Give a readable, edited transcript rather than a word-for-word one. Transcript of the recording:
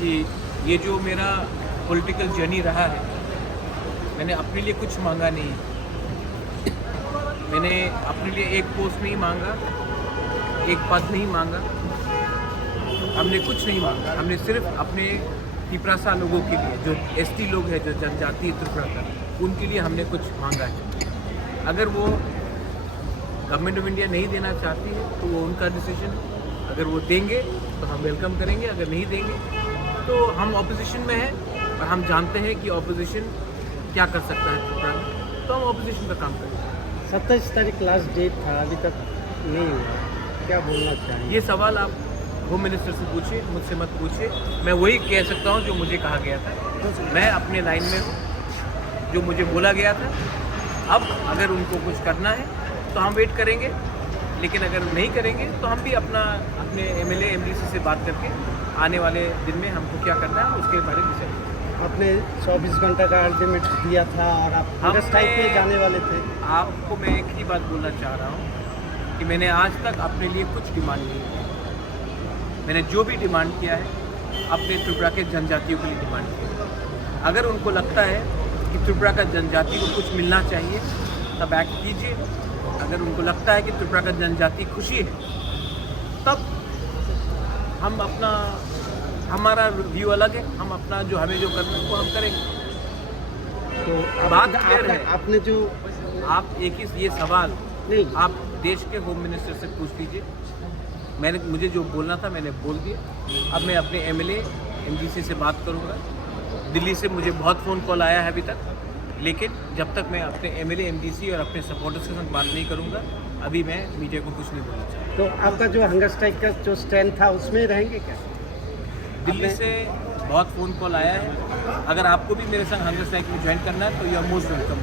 कि ये जो मेरा पॉलिटिकल जर्नी रहा है, मैंने अपने लिए कुछ मांगा नहीं। मैंने अपने लिए एक पोस्ट नहीं मांगा, एक पद नहीं मांगा, हमने कुछ नहीं मांगा। हमने सिर्फ अपने तिपरासा लोगों के लिए, जो एसटी लोग हैं, जो जनजातीय त्रिपुरा, उनके लिए हमने कुछ मांगा है। अगर वो गवर्नमेंट ऑफ इंडिया नहीं देना चाहती है तो वो उनका डिसीजन है। अगर वो देंगे तो हम वेलकम करेंगे, अगर नहीं देंगे तो हम ऑपोजिशन में हैं और हम जानते हैं कि ऑपोजिशन क्या कर सकता है त्रिपुरा में, तो हम ऑपोजिशन का काम करेंगे। 27 तारीख लास्ट डेट था, अभी तक नहीं हुआ, क्या बोलना चाहिए? ये सवाल आप होम मिनिस्टर से पूछिए, मुझसे मत पूछिए। मैं वही कह सकता हूँ जो मुझे कहा गया था। मैं अपने लाइन में हूँ, जो मुझे बोला गया था। अब अगर उनको कुछ करना है तो हम वेट करेंगे, लेकिन अगर नहीं करेंगे तो हम भी अपने एमएलए एमडीसी से बात करके आने वाले दिन में हमको क्या करना है उसके बारे में डिसाइड। आपने 24 घंटा का अल्टीमेट दिया था और आप हंगर स्ट्राइक पे जाने वाले थे। आपको मैं एक ही बात बोलना चाह रहा हूँ कि मैंने आज तक अपने लिए कुछ डिमांड नहीं की। मैंने जो भी डिमांड किया है अपने त्रिपुरा के जनजातियों के लिए डिमांड किया। अगर उनको लगता है कि त्रिपुरा का जनजाति को कुछ मिलना चाहिए तब एक्ट कीजिए। अगर उनको लगता है कि त्रिपुरा का जनजाति खुशी है तब हम हमारा व्यू अलग है। हम अपना जो हमें जो करना है वो हम करेंगे। तो बात क्लियर है। आपने जो आप एक ही ये सवाल नहीं, आप देश के होम मिनिस्टर से पूछ लीजिए। मुझे जो बोलना था मैंने बोल दिया। अब मैं अपने एमएलए एमडीसी से बात करूंगा। दिल्ली से मुझे बहुत फ़ोन कॉल आया है अभी तक, लेकिन जब तक मैं अपने एमएलए एमडीसी और अपने सपोर्टर्स के साथ बात नहीं करूंगा, अभी मैं मीडिया को कुछ नहीं बोलना चाहता। तो आपका जो हंगर स्ट्राइक का जो स्टैंड था उसमें रहेंगे क्या? दिल्ली से बहुत फ़ोन कॉल आया है। अगर आपको भी मेरे संग हंगर स्ट्राइक में ज्वाइन करना है तो यू आर मोस्ट वेलकम।